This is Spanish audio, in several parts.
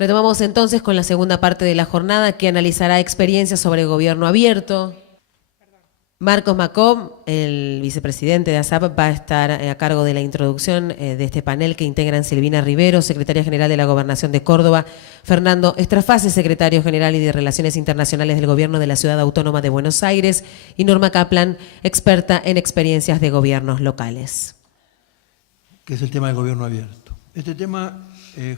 Retomamos entonces con la segunda parte de la jornada que analizará experiencias sobre gobierno abierto. Marcos Macó, el vicepresidente de ASAP, va a estar a cargo de la introducción de este panel que integran Silvina Rivero, secretaria general de la Gobernación de Córdoba, Fernando Estrafase, secretario general y de Relaciones Internacionales del Gobierno de la Ciudad Autónoma de Buenos Aires, y Norma Kaplan, experta en experiencias de gobiernos locales. Que es el tema del gobierno abierto. Este tema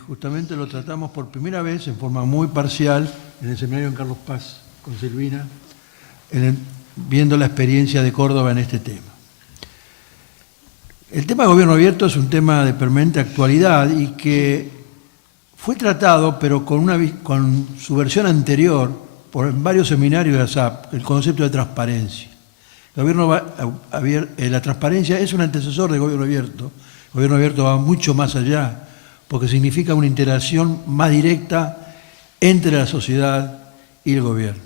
justamente lo tratamos por primera vez en forma muy parcial en el seminario en Carlos Paz con Silvina, viendo la experiencia de Córdoba en este tema. El tema del gobierno abierto es un tema de permanente actualidad y que fue tratado, pero con su versión anterior, por varios seminarios de ASAP, el concepto de transparencia. La transparencia es un antecesor del gobierno abierto. El gobierno abierto va mucho más allá, porque significa una interacción más directa entre la sociedad y el gobierno.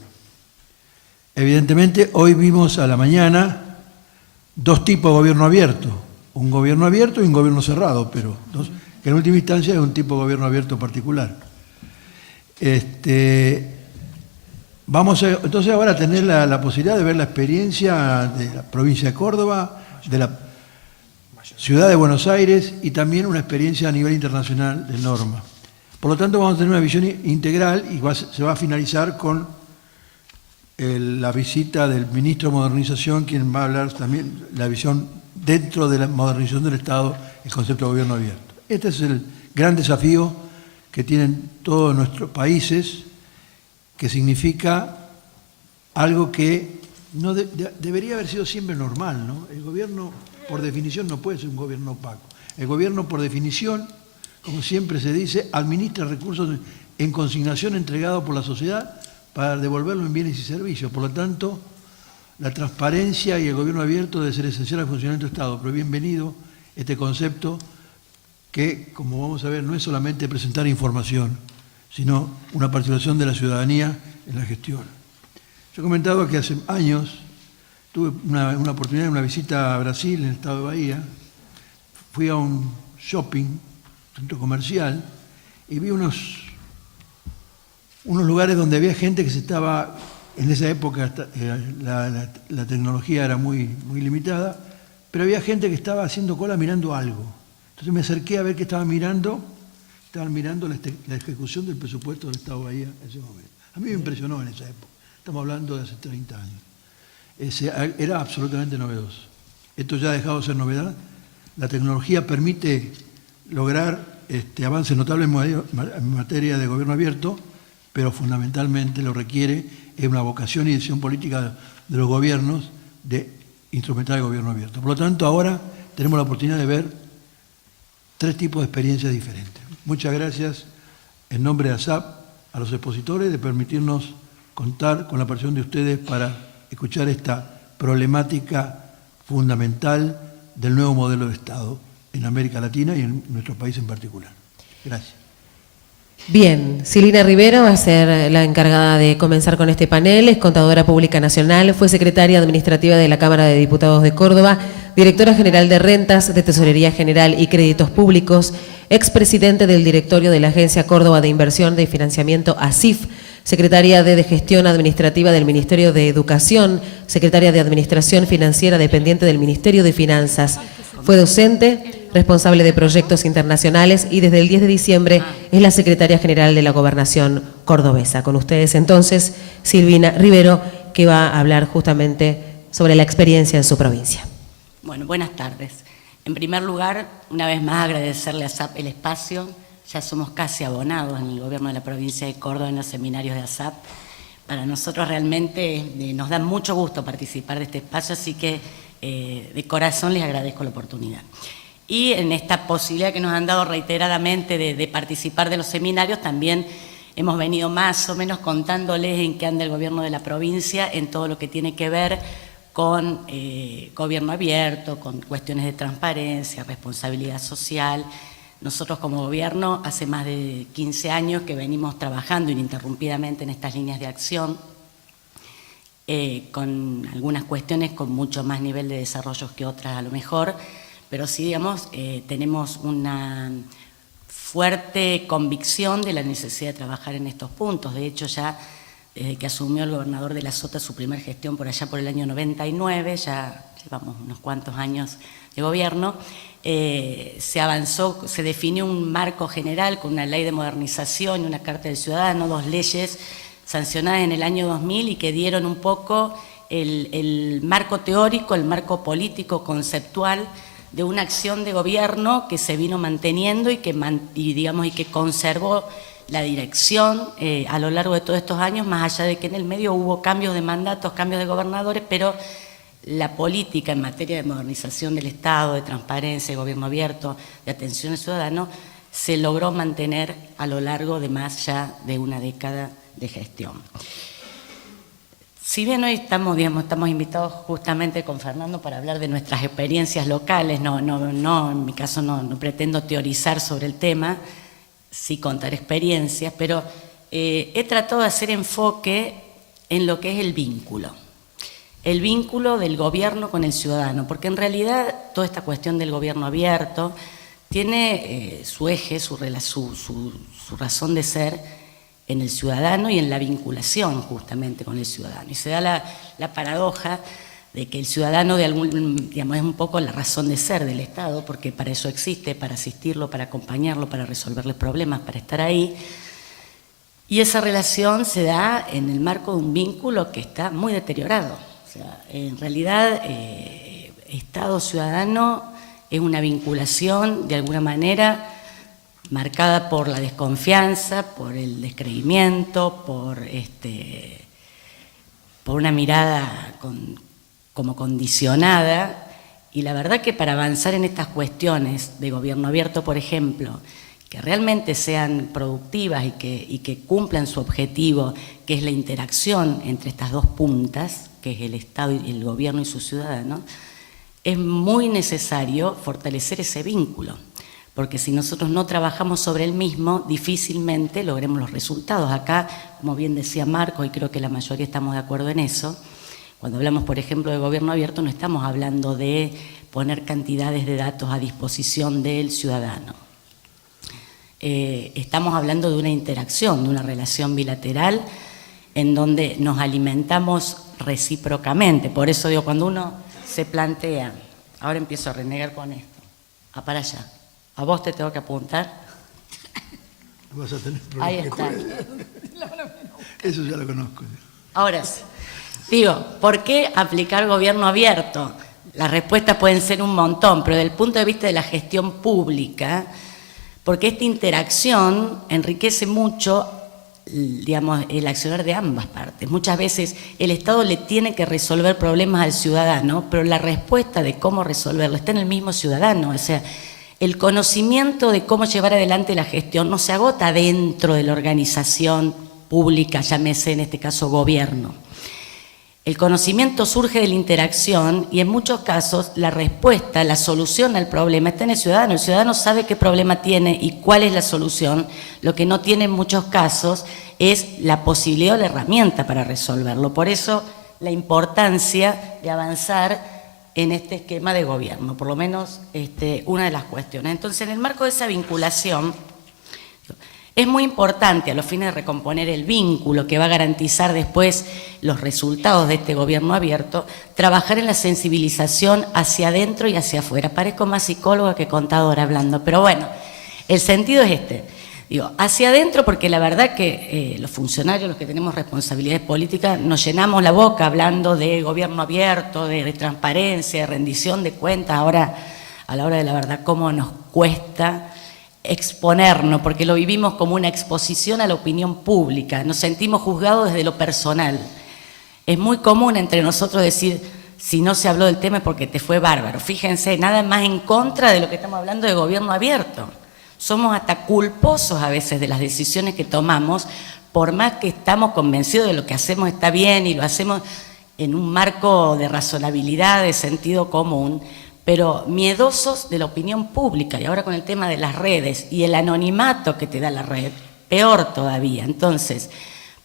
Evidentemente, hoy vimos a la mañana dos tipos de gobierno abierto. Un gobierno abierto y un gobierno cerrado, pero que en última instancia es un tipo de gobierno abierto particular. Vamos entonces ahora a tener la posibilidad de ver la experiencia de la provincia de Córdoba, de la ciudad de Buenos Aires y también una experiencia a nivel internacional de Norma. Por lo tanto, vamos a tener una visión integral y se va a finalizar con la visita del ministro de Modernización, quien va a hablar también la visión dentro de la modernización del Estado, el concepto de gobierno abierto. Este es el gran desafío que tienen todos nuestros países, que significa algo que no debería haber sido siempre normal, ¿no? El gobierno, por definición, no puede ser un gobierno opaco. El gobierno, por definición, como siempre se dice, administra recursos en consignación entregados por la sociedad para devolverlo en bienes y servicios. Por lo tanto, la transparencia y el gobierno abierto debe ser esencial al funcionamiento del Estado. Pero bienvenido este concepto que, como vamos a ver, no es solamente presentar información, sino una participación de la ciudadanía en la gestión. Yo he comentado que hace años tuve una oportunidad de una visita a Brasil, en el estado de Bahía. Fui a un shopping, centro comercial, y vi unos lugares donde había gente que se estaba, en esa época la tecnología era muy limitada, pero había gente que estaba haciendo cola mirando algo. Entonces me acerqué a ver qué estaban mirando. Estaban mirando la ejecución del presupuesto del Estado de Bahía en ese momento. A mí me impresionó en esa época. Estamos hablando de hace 30 años. Era absolutamente novedoso. Esto ya ha dejado de ser novedad. La tecnología permite lograr avances notables en materia de gobierno abierto, pero fundamentalmente lo requiere es una vocación y decisión política de los gobiernos de instrumentar el gobierno abierto. Por lo tanto, ahora tenemos la oportunidad de ver tres tipos de experiencias diferentes. Muchas gracias en nombre de ASAP a los expositores de permitirnos contar con la participación de ustedes para escuchar esta problemática fundamental del nuevo modelo de Estado en América Latina y en nuestro país en particular. Gracias. Bien, Silvina Rivero va a ser la encargada de comenzar con este panel, es contadora pública nacional, fue secretaria administrativa de la Cámara de Diputados de Córdoba, directora general de Rentas, de Tesorería General y Créditos Públicos, expresidente del directorio de la Agencia Córdoba de Inversión de Financiamiento ASIF, secretaria de Gestión Administrativa del Ministerio de Educación, secretaria de Administración Financiera dependiente del Ministerio de Finanzas. Fue docente, responsable de proyectos internacionales y desde el 10 de diciembre es la secretaria general de la Gobernación cordobesa. Con ustedes entonces Silvina Rivero, que va a hablar justamente sobre la experiencia en su provincia. Bueno, buenas tardes. En primer lugar, una vez más agradecerle a ASAP el espacio. Ya somos casi abonados en el gobierno de la provincia de Córdoba en los seminarios de ASAP. Para nosotros realmente nos da mucho gusto participar de este espacio, así que de corazón les agradezco la oportunidad. Y en esta posibilidad que nos han dado reiteradamente de participar de los seminarios, también hemos venido más o menos contándoles en qué anda el gobierno de la provincia en todo lo que tiene que ver con gobierno abierto, con cuestiones de transparencia, responsabilidad social. Nosotros como gobierno hace más de 15 años que venimos trabajando ininterrumpidamente en estas líneas de acción, con algunas cuestiones con mucho más nivel de desarrollo que otras a lo mejor, pero sí, digamos, tenemos una fuerte convicción de la necesidad de trabajar en estos puntos. De hecho, ya desde que asumió el gobernador de la Sota su primer gestión por allá por el año 99, ya llevamos unos cuantos años de gobierno, se avanzó, se definió un marco general con una ley de modernización y una Carta del Ciudadano, 2 leyes sancionadas en el año 2000 y que dieron un poco el marco teórico, el marco político, conceptual de una acción de gobierno que se vino manteniendo y que conservó la dirección a lo largo de todos estos años, más allá de que en el medio hubo cambios de mandatos, cambios de gobernadores, pero la política en materia de modernización del Estado, de transparencia, de gobierno abierto, de atención al ciudadano, se logró mantener a lo largo de más ya de una década de gestión. Si bien hoy estamos invitados justamente con Fernando para hablar de nuestras experiencias locales, en mi caso no pretendo teorizar sobre el tema, sí contar experiencias, pero he tratado de hacer enfoque en lo que es el vínculo del gobierno con el ciudadano, porque en realidad toda esta cuestión del gobierno abierto tiene su eje, su razón de ser en el ciudadano y en la vinculación justamente con el ciudadano. Y se da la paradoja de que el ciudadano es un poco la razón de ser del Estado, porque para eso existe, para asistirlo, para acompañarlo, para resolverle problemas, para estar ahí. Y esa relación se da en el marco de un vínculo que está muy deteriorado. O sea, en realidad, Estado-ciudadano es una vinculación, de alguna manera, marcada por la desconfianza, por el descreimiento, por una mirada como condicionada, y la verdad que para avanzar en estas cuestiones de gobierno abierto, por ejemplo, que realmente sean productivas y que cumplan su objetivo, que es la interacción entre estas dos puntas, que es el Estado y el gobierno y sus ciudadanos, es muy necesario fortalecer ese vínculo, porque si nosotros no trabajamos sobre el mismo, difícilmente logremos los resultados. Acá, como bien decía Marcos, y creo que la mayoría estamos de acuerdo en eso, cuando hablamos, por ejemplo, de gobierno abierto, no estamos hablando de poner cantidades de datos a disposición del ciudadano. Estamos hablando de una interacción, de una relación bilateral en donde nos alimentamos recíprocamente. Por eso digo, cuando uno se plantea, ahora empiezo a renegar con esto, para allá. ¿A vos te tengo que apuntar? Vas a tener problemas. Ahí está. Eso ya lo conozco. Ahora sí. Digo, ¿por qué aplicar gobierno abierto? Las respuestas pueden ser un montón, pero desde el punto de vista de la gestión pública, porque esta interacción enriquece mucho, digamos, el accionar de ambas partes. Muchas veces el Estado le tiene que resolver problemas al ciudadano, pero la respuesta de cómo resolverlo está en el mismo ciudadano. O sea, el conocimiento de cómo llevar adelante la gestión no se agota dentro de la organización pública, llámese en este caso gobierno. El conocimiento surge de la interacción y en muchos casos la respuesta, la solución al problema está en el ciudadano. El ciudadano sabe qué problema tiene y cuál es la solución. Lo que no tiene en muchos casos es la posibilidad o la herramienta para resolverlo. Por eso la importancia de avanzar en este esquema de gobierno, por lo menos una de las cuestiones. Entonces, en el marco de esa vinculación, es muy importante a los fines de recomponer el vínculo que va a garantizar después los resultados de este gobierno abierto, trabajar en la sensibilización hacia adentro y hacia afuera. Parezco más psicóloga que contadora hablando, pero bueno, el sentido es Digo, hacia adentro porque la verdad que los funcionarios, los que tenemos responsabilidades políticas, nos llenamos la boca hablando de gobierno abierto, de transparencia, de rendición de cuentas. Ahora, a la hora de la verdad, cómo nos cuesta exponernos, porque lo vivimos como una exposición a la opinión pública, nos sentimos juzgados desde lo personal. Es muy común entre nosotros decir, si no se habló del tema es porque te fue bárbaro. Fíjense, nada más en contra de lo que estamos hablando de gobierno abierto. Somos hasta culposos a veces de las decisiones que tomamos, por más que estamos convencidos de lo que hacemos está bien y lo hacemos en un marco de razonabilidad, de sentido común, pero miedosos de la opinión pública. Y ahora con el tema de las redes y el anonimato que te da la red, peor todavía. Entonces,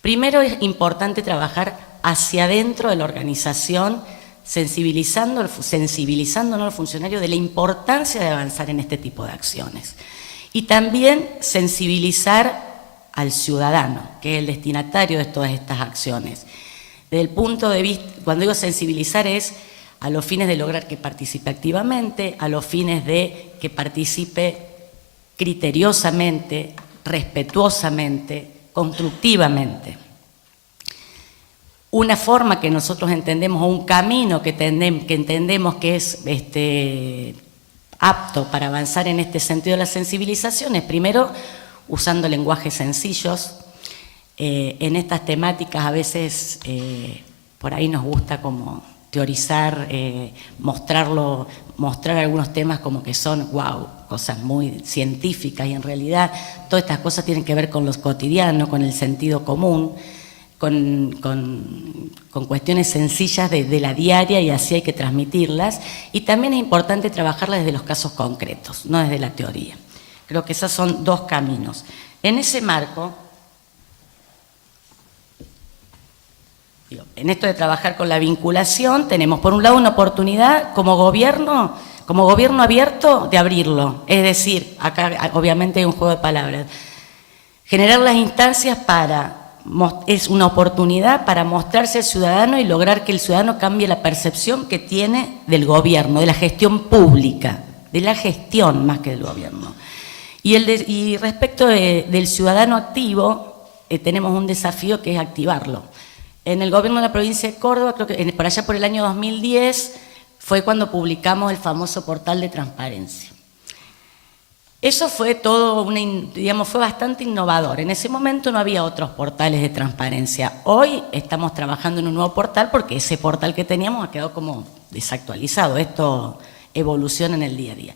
primero es importante trabajar hacia adentro de la organización, sensibilizándonos al funcionario de la importancia de avanzar en este tipo de acciones. Y también sensibilizar al ciudadano, que es el destinatario de todas estas acciones. Desde el punto de vista, cuando digo sensibilizar es a los fines de lograr que participe activamente, a los fines de que participe criteriosamente, respetuosamente, constructivamente. Una forma que nosotros entendemos, o un camino que entendemos que es apto para avanzar en este sentido de la sensibilización es primero usando lenguajes sencillos. En estas temáticas a veces por ahí nos gusta como teorizar, mostrar algunos temas como que son, wow, cosas muy científicas, y en realidad todas estas cosas tienen que ver con lo cotidiano, con el sentido común, con cuestiones sencillas de la diaria, y así hay que transmitirlas. Y también es importante trabajarlas desde los casos concretos, no desde la teoría. Creo que esos son dos caminos. En ese marco, en esto de trabajar con la vinculación, tenemos por un lado una oportunidad como gobierno abierto de abrirlo. Es decir, acá obviamente hay un juego de palabras. Generar las instancias es una oportunidad para mostrarse al ciudadano y lograr que el ciudadano cambie la percepción que tiene del gobierno, de la gestión pública, de la gestión más que del gobierno. Y respecto del ciudadano activo, tenemos un desafío que es activarlo. En el gobierno de la provincia de Córdoba, creo que por allá por el año 2010, fue cuando publicamos el famoso portal de transparencia. Eso fue todo, fue bastante innovador. En ese momento no había otros portales de transparencia. Hoy estamos trabajando en un nuevo portal porque ese portal que teníamos ha quedado como desactualizado. Esto evoluciona en el día a día.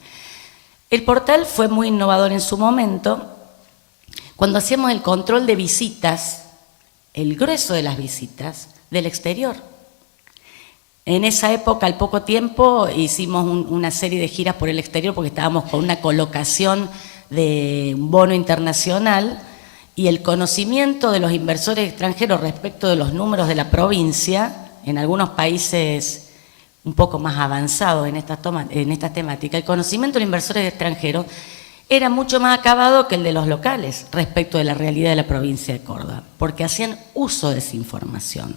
El portal fue muy innovador en su momento. Cuando hacíamos el control de visitas, el grueso de las visitas del exterior. En esa época, al poco tiempo, hicimos una serie de giras por el exterior porque estábamos con una colocación de un bono internacional, y el conocimiento de los inversores extranjeros respecto de los números de la provincia, en algunos países un poco más avanzados en esta temática, el conocimiento de los inversores extranjeros era mucho más acabado que el de los locales respecto de la realidad de la provincia de Córdoba, porque hacían uso de esa información.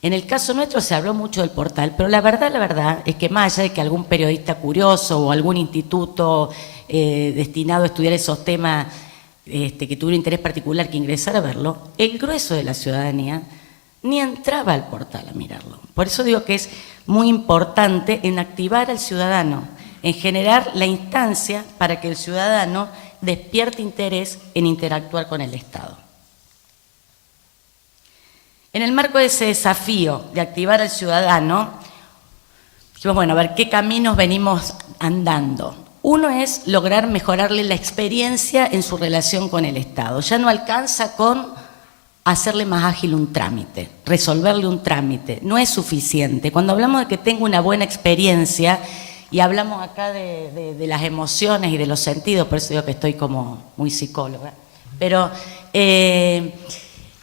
En el caso nuestro se habló mucho del portal, pero la verdad es que más allá de que algún periodista curioso o algún instituto destinado a estudiar esos temas que tuviera interés particular que ingresara a verlo, el grueso de la ciudadanía ni entraba al portal a mirarlo. Por eso digo que es muy importante en activar al ciudadano, en generar la instancia para que el ciudadano despierte interés en interactuar con el Estado. En el marco de ese desafío de activar al ciudadano, dijimos, bueno, a ver qué caminos venimos andando. Uno es lograr mejorarle la experiencia en su relación con el Estado. Ya no alcanza con hacerle más ágil un trámite, resolverle un trámite. No es suficiente. Cuando hablamos de que tenga una buena experiencia, y hablamos acá de las emociones y de los sentidos, por eso digo que estoy como muy psicóloga, pero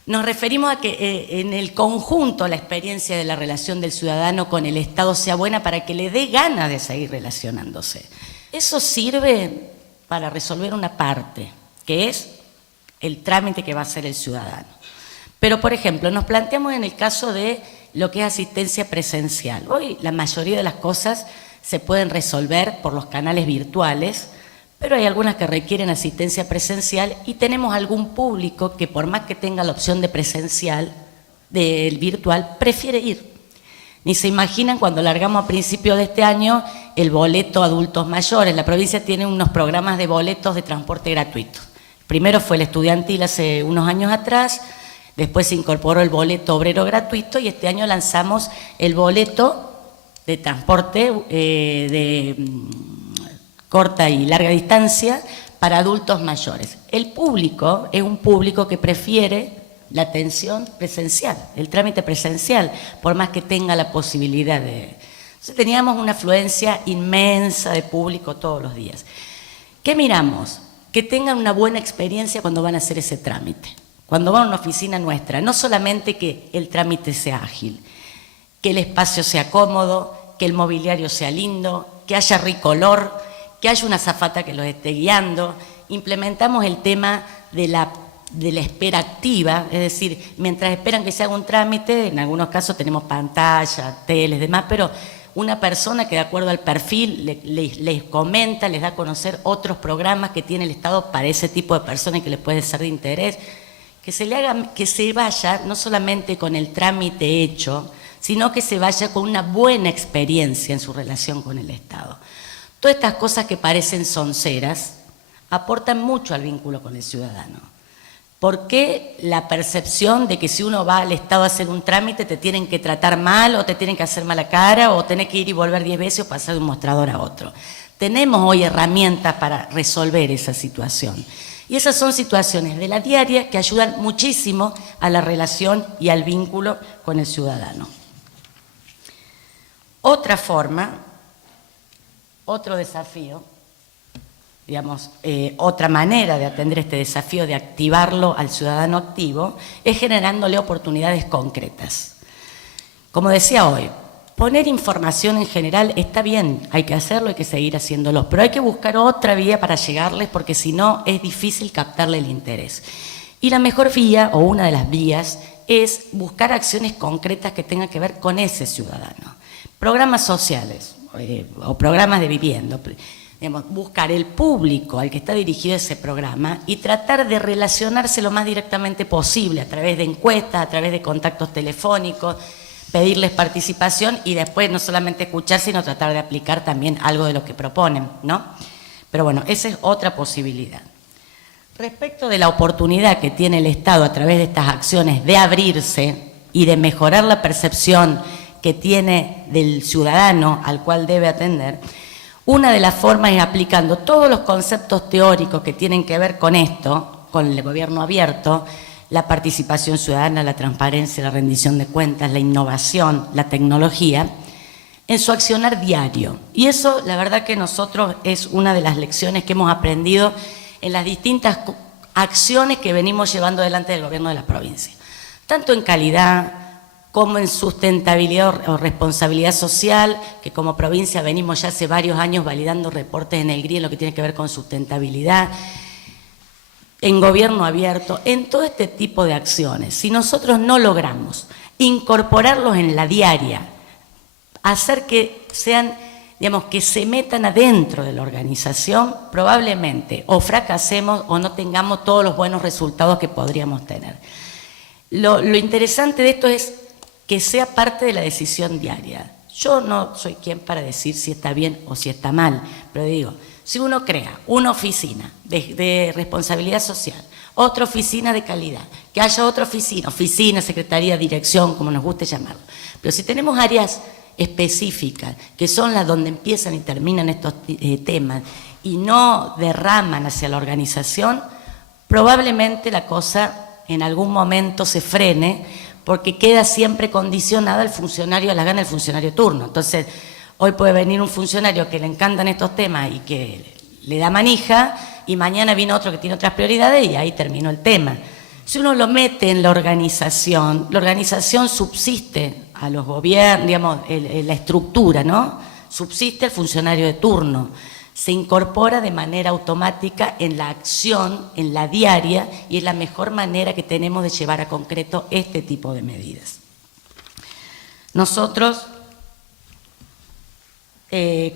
nos referimos a que en el conjunto la experiencia de la relación del ciudadano con el Estado sea buena para que le dé ganas de seguir relacionándose. Eso sirve para resolver una parte, que es el trámite que va a hacer el ciudadano. Pero, por ejemplo, nos planteamos en el caso de lo que es asistencia presencial. Hoy la mayoría de las cosas se pueden resolver por los canales virtuales, pero hay algunas que requieren asistencia presencial, y tenemos algún público que por más que tenga la opción de presencial, del virtual, prefiere ir. Ni se imaginan cuando largamos a principios de este año el boleto adultos mayores. La provincia tiene unos programas de boletos de transporte gratuito. Primero fue el estudiantil hace unos años atrás, después se incorporó el boleto obrero gratuito, y este año lanzamos el boleto de transporte de corta y larga distancia para adultos mayores. El público es un público que prefiere la atención presencial, el trámite presencial, por más que tenga la posibilidad de... Entonces teníamos una afluencia inmensa de público todos los días. ¿Qué miramos? Que tengan una buena experiencia cuando van a hacer ese trámite, cuando van a una oficina nuestra. No solamente que el trámite sea ágil, que el espacio sea cómodo, que el mobiliario sea lindo, que haya rico olor, que haya una azafata que los esté guiando, implementamos el tema de la espera activa, es decir, mientras esperan que se haga un trámite, en algunos casos tenemos pantalla, teles, demás, pero una persona que de acuerdo al perfil les comenta, les da a conocer otros programas que tiene el Estado para ese tipo de personas que les puede ser de interés, que se vaya no solamente con el trámite hecho, sino que se vaya con una buena experiencia en su relación con el Estado. Todas estas cosas que parecen sonceras aportan mucho al vínculo con el ciudadano. ¿Por qué la percepción de que si uno va al Estado a hacer un trámite te tienen que tratar mal o te tienen que hacer mala cara o tenés que ir y volver 10 veces o pasar de un mostrador a otro? Tenemos hoy herramientas para resolver esa situación. Y esas son situaciones de la diaria que ayudan muchísimo a la relación y al vínculo con el ciudadano. Otra forma, otro desafío, digamos, otra manera de atender este desafío de activarlo al ciudadano activo es generándole oportunidades concretas. Como decía hoy, poner información en general está bien, hay que hacerlo, hay que seguir haciéndolo, pero hay que buscar otra vía para llegarles porque si no es difícil captarle el interés. Y la mejor vía, o una de las vías, es buscar acciones concretas que tengan que ver con ese ciudadano. Programas sociales o programas de vivienda. Digamos, buscar el público al que está dirigido ese programa y tratar de relacionarse lo más directamente posible a través de encuestas, a través de contactos telefónicos, pedirles participación y después no solamente escuchar, sino tratar de aplicar también algo de lo que proponen, ¿no? Pero bueno, esa es otra posibilidad. Respecto de la oportunidad que tiene el Estado a través de estas acciones de abrirse y de mejorar la percepción que tiene del ciudadano al cual debe atender, una de las formas es aplicando todos los conceptos teóricos que tienen que ver con esto, con el gobierno abierto, la participación ciudadana, la transparencia, la rendición de cuentas, la innovación, la tecnología, en su accionar diario. Y eso, la verdad que nosotros es una de las lecciones que hemos aprendido en las distintas acciones que venimos llevando adelante del gobierno de la provincia. Tanto en calidad, como en sustentabilidad o responsabilidad social, que como provincia venimos ya hace varios años validando reportes en el GRI en lo que tiene que ver con sustentabilidad, en gobierno abierto, en todo este tipo de acciones. Si nosotros no logramos incorporarlos en la diaria, hacer que sean, digamos, que se metan adentro de la organización, probablemente o fracasemos o no tengamos todos los buenos resultados que podríamos tener. Lo interesante de esto es que sea parte de la decisión diaria. Yo no soy quien para decir si está bien o si está mal, pero digo, si uno crea una oficina de responsabilidad social, otra oficina de calidad, que haya otra oficina, secretaría, dirección, como nos guste llamarlo, pero si tenemos áreas específicas, que son las donde empiezan y terminan estos temas, y no derraman hacia la organización, probablemente la cosa en algún momento se frene, porque queda siempre condicionada al funcionario, a las ganas del funcionario turno. Entonces, hoy puede venir un funcionario que le encantan estos temas y que le da manija, y mañana viene otro que tiene otras prioridades y ahí terminó el tema. Si uno lo mete en la organización subsiste a los gobiernos, digamos, la estructura, ¿no? Subsiste el funcionario de turno. Se incorpora de manera automática en la acción, en la diaria, y es la mejor manera que tenemos de llevar a concreto este tipo de medidas. Nosotros,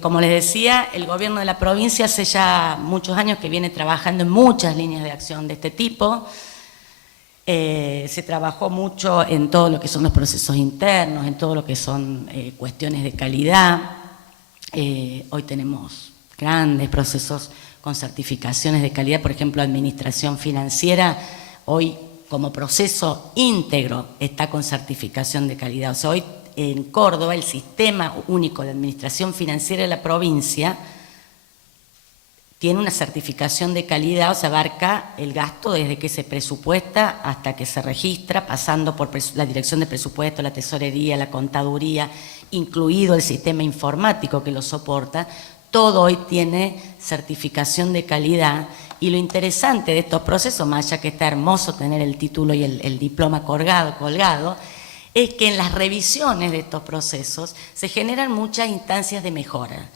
como les decía, el gobierno de la provincia hace ya muchos años que viene trabajando en muchas líneas de acción de este tipo. Se trabajó mucho en todo lo que son los procesos internos, en todo lo que son cuestiones de calidad. Hoy tenemos grandes procesos con certificaciones de calidad, por ejemplo, administración financiera, hoy como proceso íntegro está con certificación de calidad. O sea, hoy en Córdoba el Sistema Único de Administración Financiera de la provincia tiene una certificación de calidad, o sea, abarca el gasto desde que se presupuesta hasta que se registra, pasando por la Dirección de Presupuesto, la Tesorería, la Contaduría, incluido el sistema informático que lo soporta. Todo hoy tiene certificación de calidad, y lo interesante de estos procesos, más allá que está hermoso tener el título y el diploma colgado, es que en las revisiones de estos procesos se generan muchas instancias de mejora,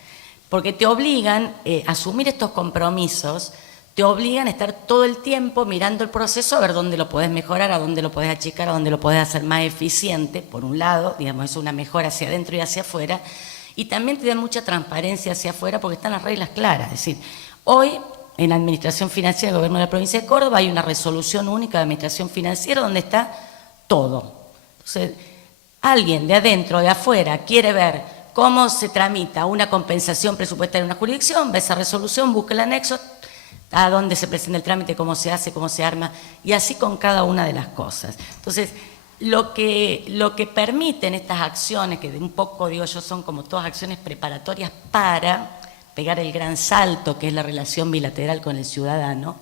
porque te obligan a asumir estos compromisos te obligan a estar todo el tiempo mirando el proceso a ver dónde lo podés mejorar, a dónde lo podés achicar, a dónde lo podés hacer más eficiente, por un lado, digamos, es una mejora hacia adentro y hacia afuera, y también te da mucha transparencia hacia afuera porque están las reglas claras. Es decir, hoy en la Administración Financiera del Gobierno de la Provincia de Córdoba hay una resolución única de Administración Financiera donde está todo. Entonces, alguien de adentro o de afuera quiere ver cómo se tramita una compensación presupuestaria en una jurisdicción, ve esa resolución, busca el anexo, a dónde se presenta el trámite, cómo se hace, cómo se arma, y así con cada una de las cosas. Entonces, lo que permiten estas acciones, que de un poco, digo yo, son como todas acciones preparatorias para pegar el gran salto, que es la relación bilateral con el ciudadano,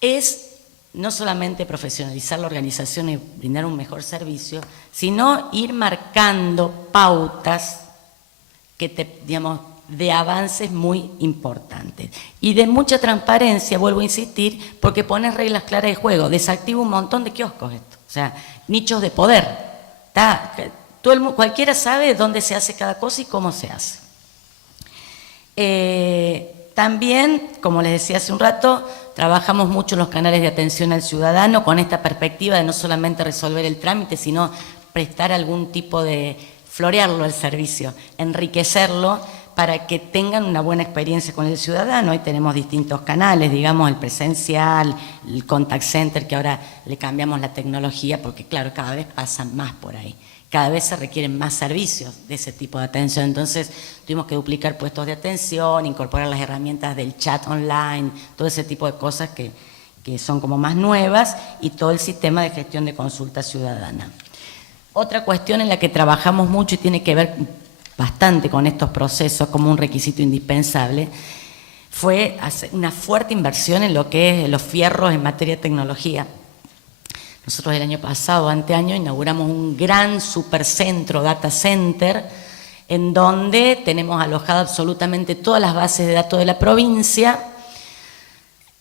es no solamente profesionalizar la organización y brindar un mejor servicio, sino ir marcando pautas que digamos, de avances muy importantes. Y de mucha transparencia, vuelvo a insistir, porque pones reglas claras de juego. Desactiva un montón de kioscos esto, o sea, nichos de poder. Cualquiera sabe dónde se hace cada cosa y cómo se hace. También, como les decía hace un rato, trabajamos mucho en los canales de atención al ciudadano con esta perspectiva de no solamente resolver el trámite, sino prestar algún tipo de, florearlo el servicio, enriquecerlo para que tengan una buena experiencia con el ciudadano. Hoy tenemos distintos canales, digamos, el presencial, el contact center, que ahora le cambiamos la tecnología porque, claro, cada vez pasan más por ahí. Cada vez se requieren más servicios de ese tipo de atención. Entonces, tuvimos que duplicar puestos de atención, incorporar las herramientas del chat online, todo ese tipo de cosas que son como más nuevas, y todo el sistema de gestión de consulta ciudadana. Otra cuestión en la que trabajamos mucho y tiene que ver bastante con estos procesos como un requisito indispensable, fue hacer una fuerte inversión en lo que es los fierros en materia de tecnología. Nosotros el año pasado, anteaño, inauguramos un gran supercentro, data center, en donde tenemos alojadas absolutamente todas las bases de datos de la provincia,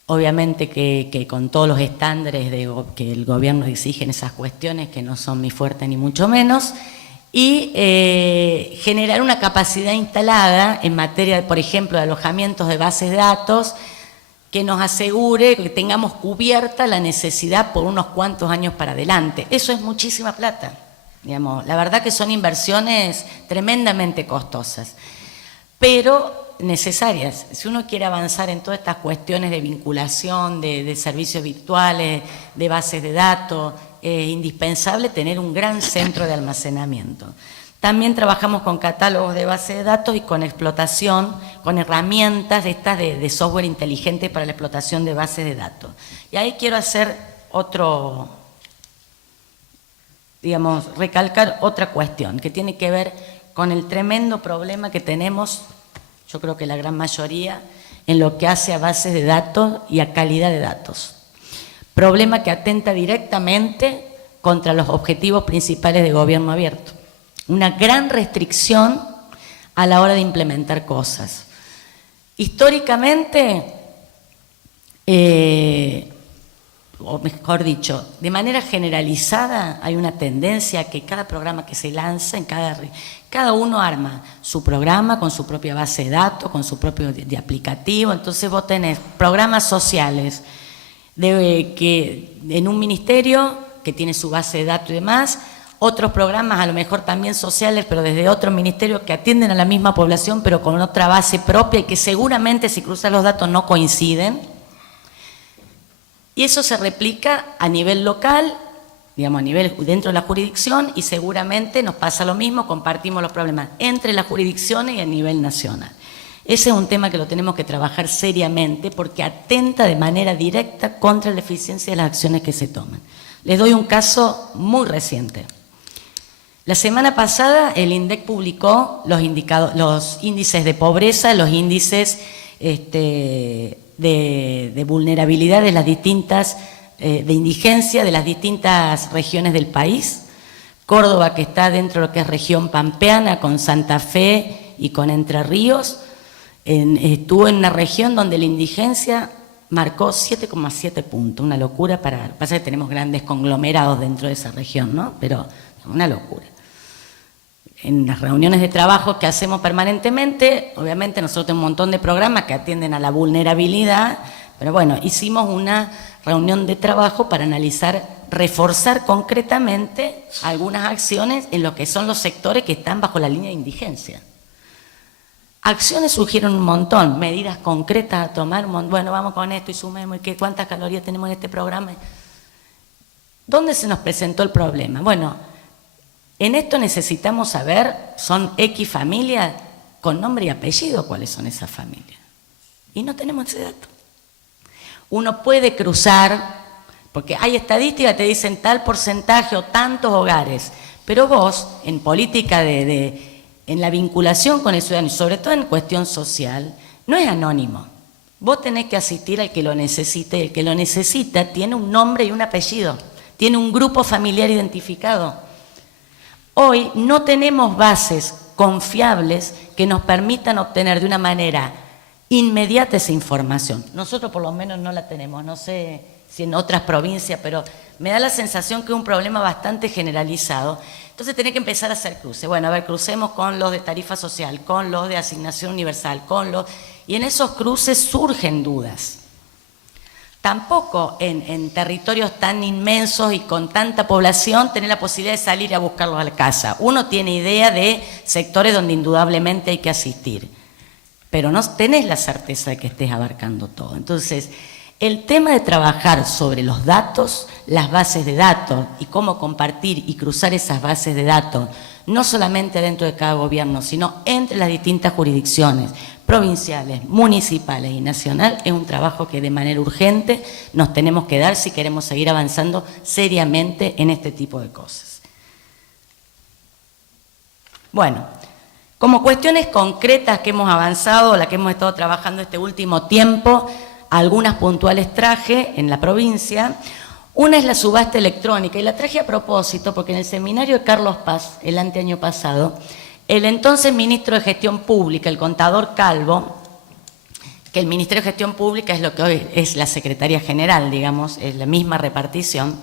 obviamente que con todos los estándares que el gobierno exige en esas cuestiones, que no son mi fuerte ni mucho menos, y generar una capacidad instalada en materia, por ejemplo, de alojamientos de bases de datos, que nos asegure que tengamos cubierta la necesidad por unos cuantos años para adelante. Eso es muchísima plata, digamos. La verdad que son inversiones tremendamente costosas, pero necesarias. Si uno quiere avanzar en todas estas cuestiones de vinculación, de servicios virtuales, de bases de datos, es indispensable tener un gran centro de almacenamiento. También trabajamos con catálogos de base de datos y con explotación, con herramientas de software inteligente para la explotación de bases de datos. Y ahí quiero hacer recalcar otra cuestión que tiene que ver con el tremendo problema que tenemos, yo creo que la gran mayoría, en lo que hace a bases de datos y a calidad de datos. Problema que atenta directamente contra los objetivos principales de gobierno abierto. Una gran restricción a la hora de implementar cosas. Históricamente, o mejor dicho, de manera generalizada hay una tendencia a que cada programa que se lanza, cada uno arma su programa con su propia base de datos, con su propio de aplicativo. Entonces vos tenés programas sociales que en un ministerio que tiene su base de datos y demás, otros programas a lo mejor también sociales, pero desde otros ministerios que atienden a la misma población, pero con otra base propia y que seguramente si cruzas los datos no coinciden. Y eso se replica a nivel local, digamos a nivel dentro de la jurisdicción, y seguramente nos pasa lo mismo, compartimos los problemas entre las jurisdicciones y a nivel nacional. Ese es un tema que lo tenemos que trabajar seriamente porque atenta de manera directa contra la eficiencia de las acciones que se toman. Les doy un caso muy reciente. La semana pasada el INDEC publicó los índices de pobreza, los índices de vulnerabilidad de las distintas, de indigencia de las distintas regiones del país. Córdoba, que está dentro de lo que es región pampeana, con Santa Fe y con Entre Ríos, estuvo en una región donde la indigencia marcó 7,7 puntos, una locura pasa que tenemos grandes conglomerados dentro de esa región, ¿no? Pero una locura. En las reuniones de trabajo que hacemos permanentemente, obviamente nosotros tenemos un montón de programas que atienden a la vulnerabilidad, Pero bueno, hicimos una reunión de trabajo para analizar, reforzar concretamente algunas acciones en lo que son los sectores que están bajo la línea de indigencia. Acciones surgieron un montón, medidas concretas a tomar, bueno, vamos con esto y sumemos, y cuántas calorías tenemos en este programa. ¿Dónde se nos presentó el problema? Bueno, en esto necesitamos saber, son X familias, con nombre y apellido, cuáles son esas familias. Y no tenemos ese dato. Uno puede cruzar, porque hay estadísticas que te dicen tal porcentaje o tantos hogares, pero vos, en política en la vinculación con el ciudadano, y sobre todo en cuestión social, no es anónimo. Vos tenés que asistir al que lo necesite, y el que lo necesita tiene un nombre y un apellido, tiene un grupo familiar identificado. Hoy no tenemos bases confiables que nos permitan obtener de una manera inmediata esa información. Nosotros por lo menos no la tenemos, no sé si en otras provincias, pero me da la sensación que es un problema bastante generalizado. Entonces tenés que empezar a hacer cruces. Bueno, a ver, crucemos con los de tarifa social, con los de asignación universal, y en esos cruces surgen dudas. Tampoco en territorios tan inmensos y con tanta población tenés la posibilidad de salir a buscarlos a la casa. Uno tiene idea de sectores donde indudablemente hay que asistir, pero no tenés la certeza de que estés abarcando todo. Entonces, el tema de trabajar sobre los datos, las bases de datos y cómo compartir y cruzar esas bases de datos, no solamente dentro de cada gobierno, sino entre las distintas jurisdicciones, provinciales, municipales y nacional, es un trabajo que de manera urgente nos tenemos que dar si queremos seguir avanzando seriamente en este tipo de cosas. Bueno, como cuestiones concretas que hemos avanzado, las que hemos estado trabajando este último tiempo, algunas puntuales traje en la provincia. Una es la subasta electrónica, y la traje a propósito porque en el seminario de Carlos Paz, el anteaño pasado, el entonces ministro de Gestión Pública, el contador Calvo, que el Ministerio de Gestión Pública es lo que hoy es la Secretaría General, digamos, es la misma repartición,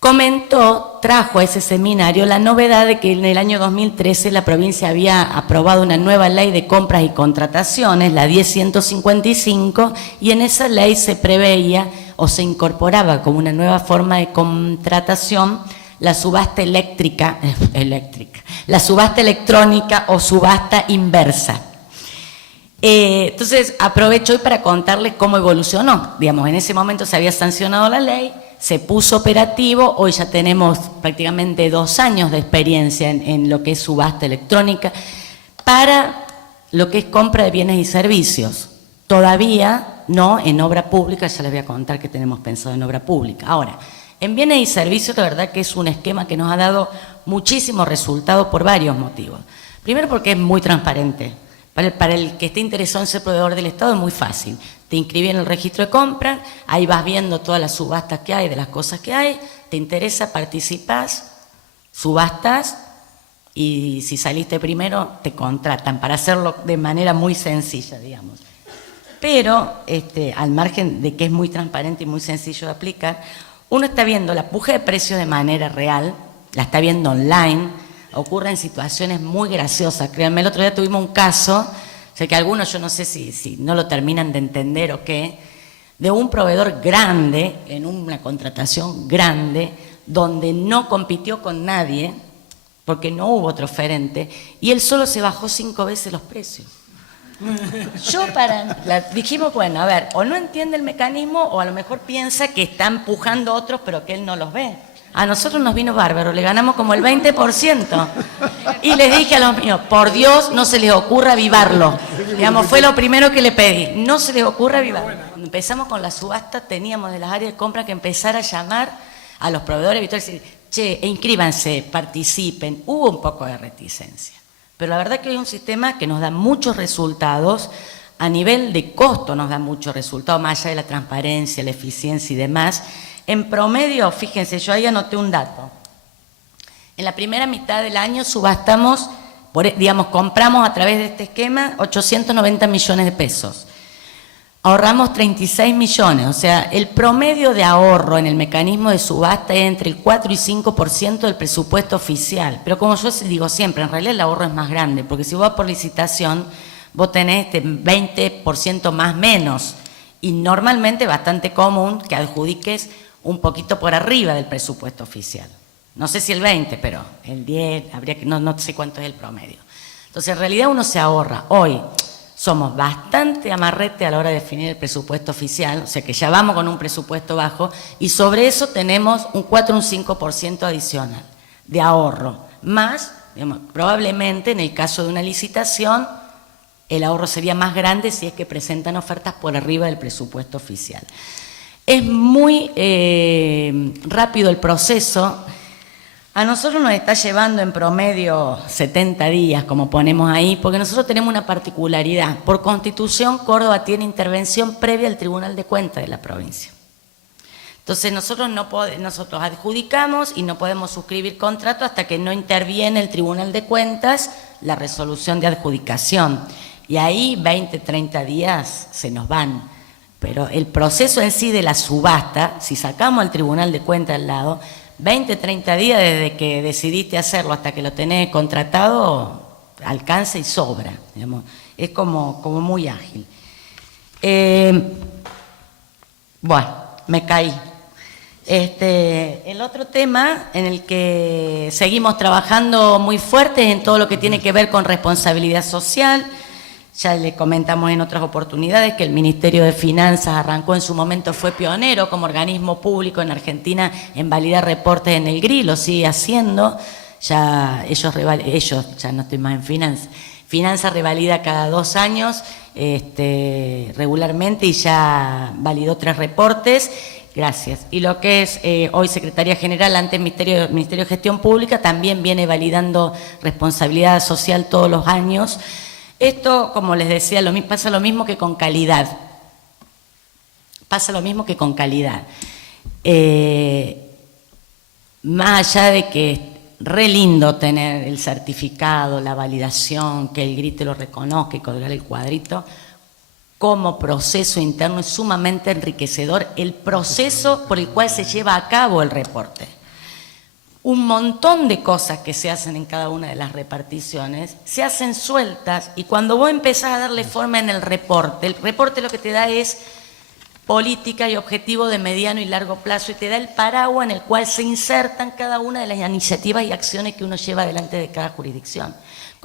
comentó, trajo a ese seminario la novedad de que en el año 2013 la provincia había aprobado una nueva ley de compras y contrataciones, la 10.155, y en esa ley se preveía o se incorporaba como una nueva forma de contratación la subasta la subasta electrónica o subasta inversa. Entonces aprovecho hoy para contarles cómo evolucionó. Digamos, en ese momento se había sancionado la ley, se puso operativo, hoy ya tenemos prácticamente 2 años de experiencia en lo que es subasta electrónica para lo que es compra de bienes y servicios. Todavía no en obra pública, ya les voy a contar que tenemos pensado en obra pública. Ahora, en bienes y servicios, la verdad que es un esquema que nos ha dado muchísimos resultados por varios motivos. Primero porque es muy transparente. Para el que esté interesado en ser proveedor del Estado es muy fácil. Te inscribís en el registro de compras, ahí vas viendo todas las subastas que hay, de las cosas que hay, te interesa, participás, subastas y si saliste primero te contratan para hacerlo de manera muy sencilla, digamos. Pero al margen de que es muy transparente y muy sencillo de aplicar, uno está viendo la puja de precios de manera real, la está viendo online, ocurren situaciones muy graciosas. Créanme, el otro día tuvimos un caso, sé que algunos, yo no sé si no lo terminan de entender o qué, de un proveedor grande, en una contratación grande, donde no compitió con nadie, porque no hubo otro oferente, y él solo se bajó 5 veces los precios. Dijimos, bueno, a ver, o no entiende el mecanismo o a lo mejor piensa que está empujando a otros pero que él no los ve. A nosotros nos vino bárbaro, le ganamos como el 20%. Y les dije a los míos, por Dios, no se les ocurra avivarlo. Digamos, fue lo primero que le pedí, no se les ocurra avivarlo. Cuando empezamos con la subasta, teníamos de las áreas de compra que empezar a llamar a los proveedores y decir, che, inscríbanse, participen. Hubo un poco de reticencia. Pero la verdad que hay un sistema que nos da muchos resultados, a nivel de costo nos da muchos resultados, más allá de la transparencia, la eficiencia y demás. En promedio, fíjense, yo ahí anoté un dato. En la primera mitad del año subastamos, compramos a través de este esquema 890 millones de pesos. Ahorramos 36 millones, o sea, el promedio de ahorro en el mecanismo de subasta es entre el 4 y 5% del presupuesto oficial. Pero como yo digo siempre, en realidad el ahorro es más grande, porque si vos vas por licitación, vos tenés 20% más menos. Y normalmente bastante común que adjudiques un poquito por arriba del presupuesto oficial. No sé si el 20, pero el 10, habría que, no sé cuánto es el promedio. Entonces, en realidad uno se ahorra. Hoy somos bastante amarrete a la hora de definir el presupuesto oficial, o sea que ya vamos con un presupuesto bajo, y sobre eso tenemos un 4 o un 5% adicional de ahorro. Más, digamos, probablemente en el caso de una licitación, el ahorro sería más grande si es que presentan ofertas por arriba del presupuesto oficial. Es muy rápido el proceso. A nosotros nos está llevando en promedio 70 días, como ponemos ahí, porque nosotros tenemos una particularidad. Por Constitución, Córdoba tiene intervención previa al Tribunal de Cuentas de la provincia. Entonces nosotros adjudicamos y no podemos suscribir contrato hasta que no interviene el Tribunal de Cuentas la resolución de adjudicación. Y ahí 20, 30 días se nos van. Pero el proceso en sí de la subasta, si sacamos al Tribunal de Cuentas al lado, 20, 30 días desde que decidiste hacerlo hasta que lo tenés contratado, alcanza y sobra, digamos. Es como muy ágil. Bueno, me caí. El otro tema en el que seguimos trabajando muy fuerte es en todo lo que tiene que ver con responsabilidad social. Ya le comentamos en otras oportunidades que el Ministerio de Finanzas arrancó en su momento, fue pionero como organismo público en Argentina en validar reportes en el GRI, lo sigue haciendo. Ya ellos ya no estoy más en finanzas. Finanzas revalida cada 2 años regularmente y ya validó 3 reportes. Gracias. Y lo que es hoy Secretaría General, antes Ministerio de Gestión Pública, también viene validando responsabilidad social todos los años. Esto, como les decía, pasa lo mismo que con calidad. Pasa lo mismo que con calidad. Más allá de que es re lindo tener el certificado, la validación, que el GRI te lo reconozca y colgar el cuadrito, como proceso interno es sumamente enriquecedor el proceso por el cual se lleva a cabo el reporte. Un montón de cosas que se hacen en cada una de las reparticiones se hacen sueltas y cuando vos empezás a darle forma en el reporte lo que te da es política y objetivo de mediano y largo plazo y te da el paraguas en el cual se insertan cada una de las iniciativas y acciones que uno lleva delante de cada jurisdicción.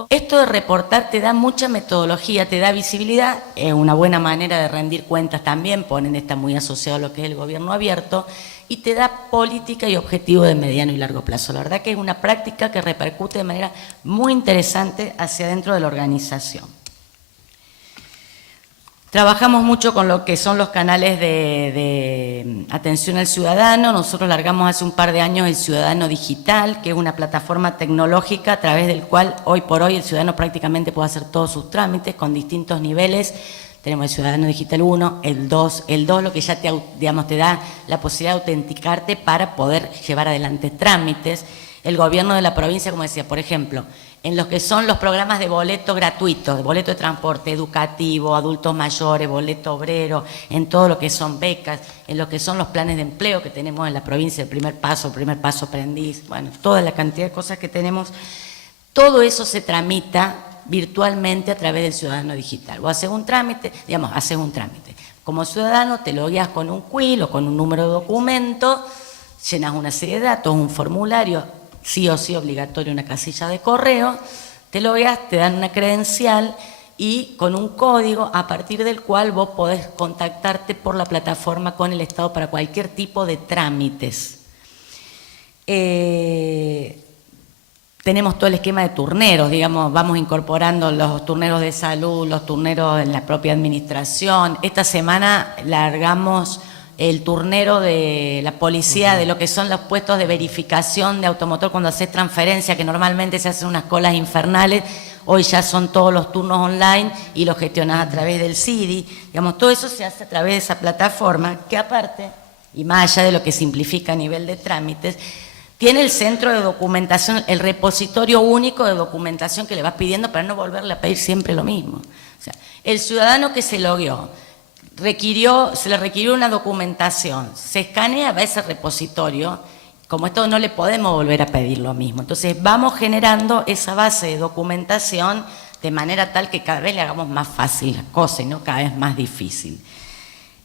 Esto de reportar te da mucha metodología, te da visibilidad, es una buena manera de rendir cuentas también, está muy asociado a lo que es el gobierno abierto, y te da política y objetivo de mediano y largo plazo. La verdad que es una práctica que repercute de manera muy interesante hacia dentro de la organización. Trabajamos mucho con lo que son los canales de atención al ciudadano. Nosotros largamos hace un par de años el Ciudadano Digital, que es una plataforma tecnológica a través del cual hoy por hoy el ciudadano prácticamente puede hacer todos sus trámites con distintos niveles. Tenemos el Ciudadano Digital 1, el 2 lo que ya te da la posibilidad de autenticarte para poder llevar adelante trámites. El gobierno de la provincia, como decía, por ejemplo, en los que son los programas de boleto gratuito, de boleto de transporte educativo, adultos mayores, boleto obrero, en todo lo que son becas, en lo que son los planes de empleo que tenemos en la provincia, el primer paso aprendiz, bueno, toda la cantidad de cosas que tenemos, todo eso se tramita virtualmente a través del Ciudadano Digital. Vos haces un trámite. Como ciudadano te logueas con un quill o con un número de documento, llenas una serie de datos, un formulario, sí o sí obligatorio una casilla de correo, te logueas, te dan una credencial y con un código a partir del cual vos podés contactarte por la plataforma con el Estado para cualquier tipo de trámites. Tenemos todo el esquema de turneros, digamos, vamos incorporando los turneros de salud, los turneros en la propia administración. Esta semana largamos el turnero de la policía, de lo que son los puestos de verificación de automotor cuando haces transferencia, que normalmente se hacen unas colas infernales, hoy ya son todos los turnos online y los gestionás a través del CIDI. Digamos, todo eso se hace a través de esa plataforma que aparte, y más allá de lo que simplifica a nivel de trámites, tiene el centro de documentación, el repositorio único de documentación que le vas pidiendo para no volverle a pedir siempre lo mismo. O sea, el ciudadano que se logueó, se le requirió una documentación, se escanea a ese repositorio, como esto no le podemos volver a pedir lo mismo. Entonces vamos generando esa base de documentación de manera tal que cada vez le hagamos más fácil las cosas y no cada vez más difícil.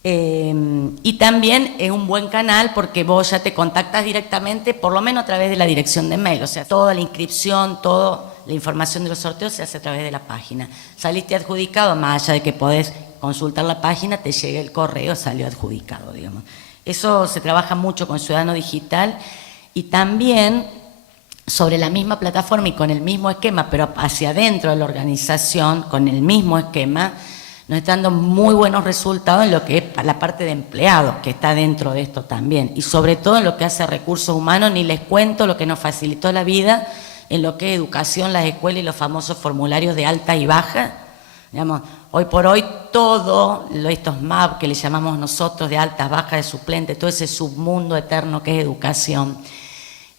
Y también es un buen canal porque vos ya te contactas directamente, por lo menos a través de la dirección de mail, o sea, toda la inscripción, toda la información de los sorteos se hace a través de la página. Saliste adjudicado, más allá de que podés consultar la página, te llega el correo, salió adjudicado, digamos. Eso se trabaja mucho con Ciudadano Digital y también sobre la misma plataforma y con el mismo esquema, pero hacia adentro de la organización, con el mismo esquema, nos está dando muy buenos resultados en lo que es la parte de empleados, que está dentro de esto también. Y sobre todo en lo que hace a recursos humanos, ni les cuento lo que nos facilitó la vida en lo que es educación, las escuelas y los famosos formularios de alta y baja. Digamos, hoy por hoy todo estos MAP que le llamamos nosotros de altas, bajas, de suplentes, todo ese submundo eterno que es educación,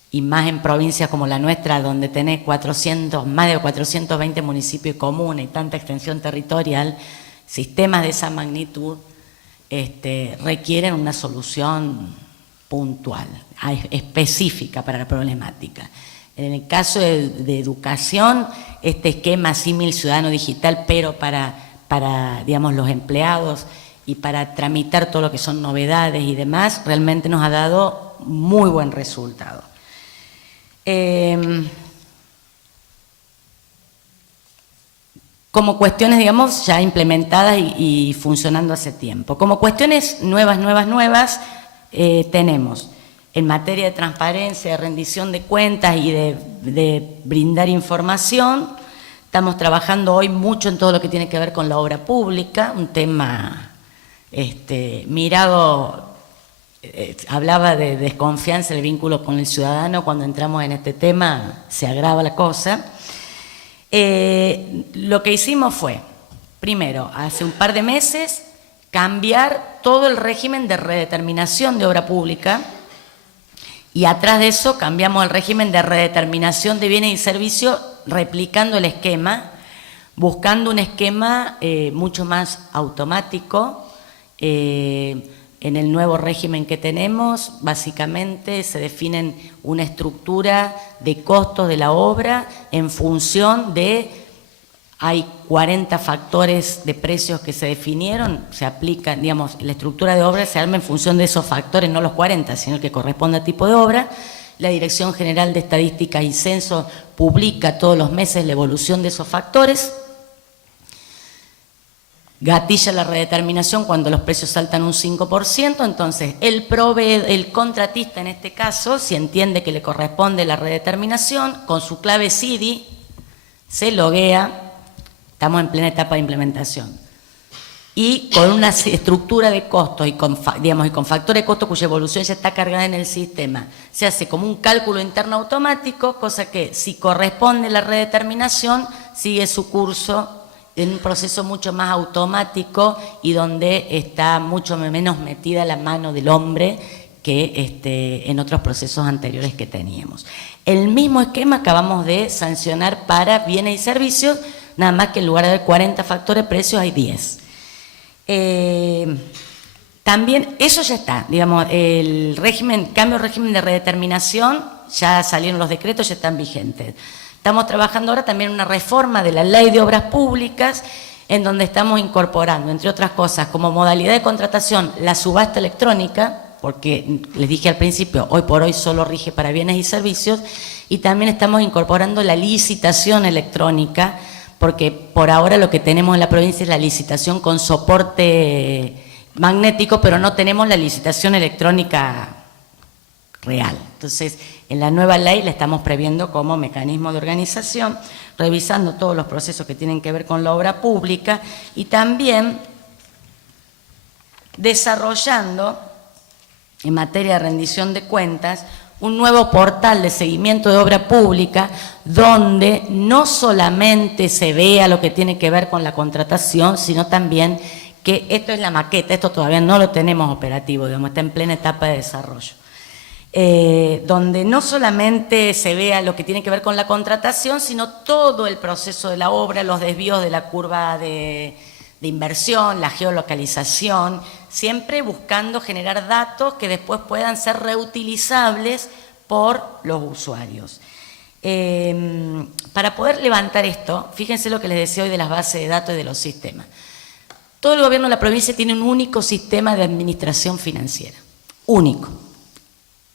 y más en provincias como la nuestra, donde tenés más de 420 municipios y comunes y tanta extensión territorial, sistemas de esa magnitud requieren una solución puntual, específica para la problemática. En el caso de educación, este esquema símil ciudadano digital, pero para digamos, los empleados y para tramitar todo lo que son novedades y demás, realmente nos ha dado muy buen resultado. Como cuestiones, digamos, ya implementadas y funcionando hace tiempo. Como cuestiones nuevas, tenemos en materia de transparencia, de rendición de cuentas y de brindar información, estamos trabajando hoy mucho en todo lo que tiene que ver con la obra pública, un tema mirado, hablaba de desconfianza, el vínculo con el ciudadano, cuando entramos en este tema se agrava la cosa. Lo que hicimos fue, primero, hace un par de meses, cambiar todo el régimen de redeterminación de obra pública y atrás de eso cambiamos el régimen de redeterminación de bienes y servicios replicando el esquema, buscando un esquema mucho más automático. En el nuevo régimen que tenemos, básicamente se definen una estructura de costos de la obra en función de, hay 40 factores de precios que se definieron, se aplican, digamos, la estructura de obra se arma en función de esos factores, no los 40, sino el que corresponde al tipo de obra. La Dirección General de Estadísticas y Censo publica todos los meses la evolución de esos factores. Gatilla la redeterminación cuando los precios saltan un 5%, entonces el contratista en este caso, si entiende que le corresponde la redeterminación, con su clave CIDI se loguea, estamos en plena etapa de implementación, y con una estructura de costos y con factor de costo cuya evolución ya está cargada en el sistema, se hace como un cálculo interno automático, cosa que si corresponde la redeterminación sigue su curso en un proceso mucho más automático y donde está mucho menos metida la mano del hombre que en otros procesos anteriores que teníamos. El mismo esquema acabamos de sancionar para bienes y servicios, nada más que en lugar de haber 40 factores de precios hay 10. También eso ya está, digamos, el cambio de régimen de redeterminación, ya salieron los decretos, ya están vigentes. Estamos trabajando ahora también en una reforma de la Ley de Obras Públicas, en donde estamos incorporando, entre otras cosas, como modalidad de contratación, la subasta electrónica, porque les dije al principio, hoy por hoy solo rige para bienes y servicios, y también estamos incorporando la licitación electrónica, porque por ahora lo que tenemos en la provincia es la licitación con soporte magnético, pero no tenemos la licitación electrónica real. Entonces, en la nueva ley la estamos previendo como mecanismo de organización, revisando todos los procesos que tienen que ver con la obra pública y también desarrollando, en materia de rendición de cuentas, un nuevo portal de seguimiento de obra pública donde no solamente se vea lo que tiene que ver con la contratación, sino también que esto es la maqueta, esto todavía no lo tenemos operativo, digamos, está en plena etapa de desarrollo. Donde no solamente se vea lo que tiene que ver con la contratación, sino todo el proceso de la obra, los desvíos de la curva de inversión, la geolocalización, siempre buscando generar datos que después puedan ser reutilizables por los usuarios. Para poder levantar esto, fíjense lo que les decía hoy de las bases de datos y de los sistemas. Todo el gobierno de la provincia tiene un único sistema de administración financiera, único.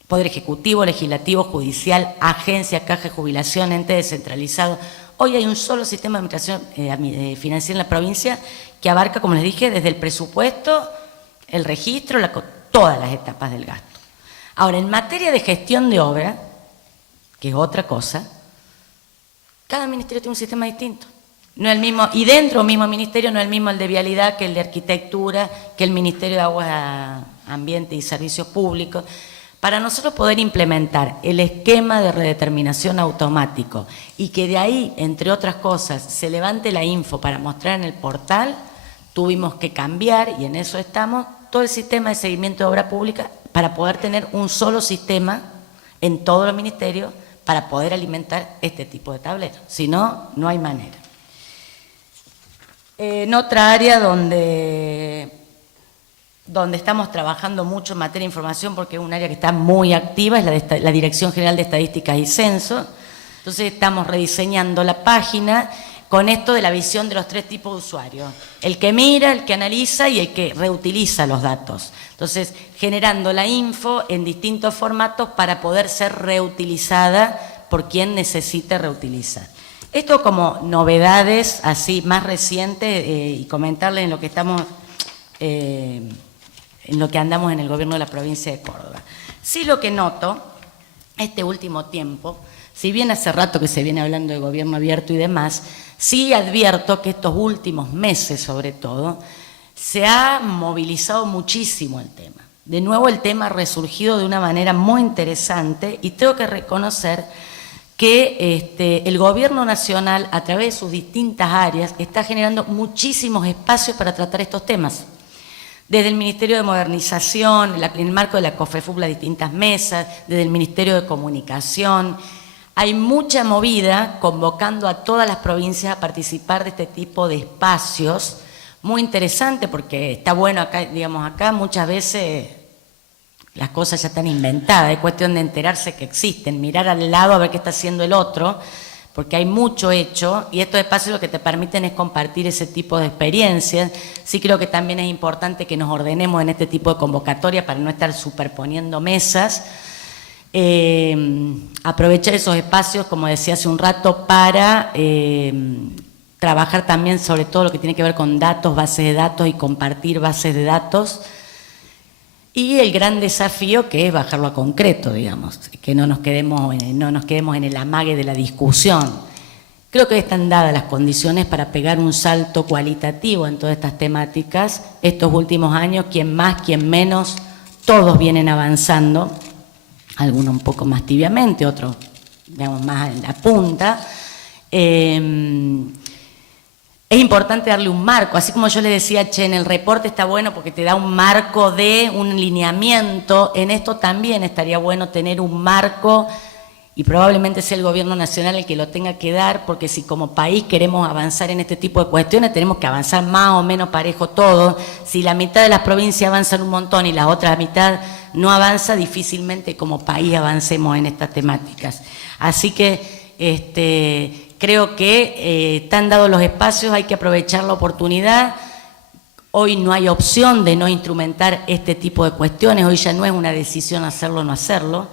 Poder ejecutivo, legislativo, judicial, agencia, caja de jubilación, ente descentralizado. Hoy hay un solo sistema de administración financiera en la provincia que abarca, como les dije, desde el presupuesto, el registro, todas las etapas del gasto. Ahora, en materia de gestión de obra, que es otra cosa, cada ministerio tiene un sistema distinto. No es el mismo, y dentro del mismo ministerio no es el mismo el de vialidad que el de arquitectura, que el Ministerio de Aguas, Ambiente y Servicios Públicos. Para nosotros poder implementar el esquema de redeterminación automático y que de ahí, entre otras cosas, se levante la info para mostrar en el portal, tuvimos que cambiar, y en eso estamos, todo el sistema de seguimiento de obra pública para poder tener un solo sistema en todos los ministerios para poder alimentar este tipo de tableros. Si no, no hay manera. En otra área donde estamos trabajando mucho en materia de información, porque es un área que está muy activa, es la Dirección General de Estadísticas y Censo. Entonces estamos rediseñando la página con esto de la visión de los 3 tipos de usuarios: el que mira, el que analiza y el que reutiliza los datos. Entonces, generando la info en distintos formatos para poder ser reutilizada por quien necesite reutilizar. Esto como novedades así más recientes y comentarles en lo que estamos, en lo que andamos en el gobierno de la provincia de Córdoba. Sí, lo que noto este último tiempo, si bien hace rato que se viene hablando de gobierno abierto y demás, sí advierto que estos últimos meses sobre todo se ha movilizado muchísimo el tema. De nuevo el tema ha resurgido de una manera muy interesante y tengo que reconocer que el gobierno nacional, a través de sus distintas áreas, está generando muchísimos espacios para tratar estos temas. Desde el Ministerio de Modernización, en el marco de la COFEFUB, las distintas mesas, desde el Ministerio de Comunicación. Hay mucha movida convocando a todas las provincias a participar de este tipo de espacios. Muy interesante porque está bueno acá, digamos, acá muchas veces las cosas ya están inventadas, es cuestión de enterarse que existen, mirar al lado a ver qué está haciendo el otro, porque hay mucho hecho y estos espacios lo que te permiten es compartir ese tipo de experiencias. Sí creo que también es importante que nos ordenemos en este tipo de convocatoria para no estar superponiendo mesas. Aprovechar esos espacios, como decía hace un rato, para trabajar también sobre todo lo que tiene que ver con datos, bases de datos y compartir bases de datos. Y el gran desafío que es bajarlo a concreto, digamos, que no nos quedemos en el amague de la discusión. Creo que están dadas las condiciones para pegar un salto cualitativo en todas estas temáticas. Estos últimos años, quien más, quien menos, todos vienen avanzando, algunos un poco más tibiamente, otros, digamos, más en la punta. Es importante darle un marco, así como yo le decía, en el reporte está bueno porque te da un marco de un lineamiento, en esto también estaría bueno tener un marco y probablemente sea el gobierno nacional el que lo tenga que dar, porque si como país queremos avanzar en este tipo de cuestiones tenemos que avanzar más o menos parejo todo. Si la mitad de las provincias avanzan un montón y la otra mitad no avanza, difícilmente como país avancemos en estas temáticas. Así que creo que están dados los espacios, hay que aprovechar la oportunidad. Hoy no hay opción de no instrumentar este tipo de cuestiones, hoy ya no es una decisión hacerlo o no hacerlo,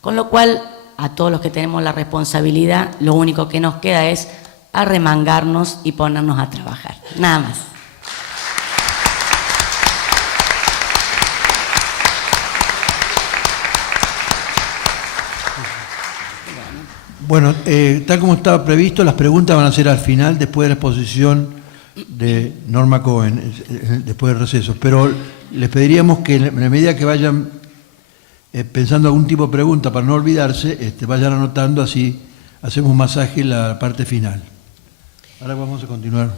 con lo cual a todos los que tenemos la responsabilidad, lo único que nos queda es arremangarnos y ponernos a trabajar, nada más. Bueno, tal como estaba previsto, las preguntas van a ser al final, después de la exposición de Norma Cohen, después del receso. Pero les pediríamos que en la medida que vayan pensando algún tipo de pregunta para no olvidarse, vayan anotando, así hacemos más ágil la parte final. Ahora vamos a continuar.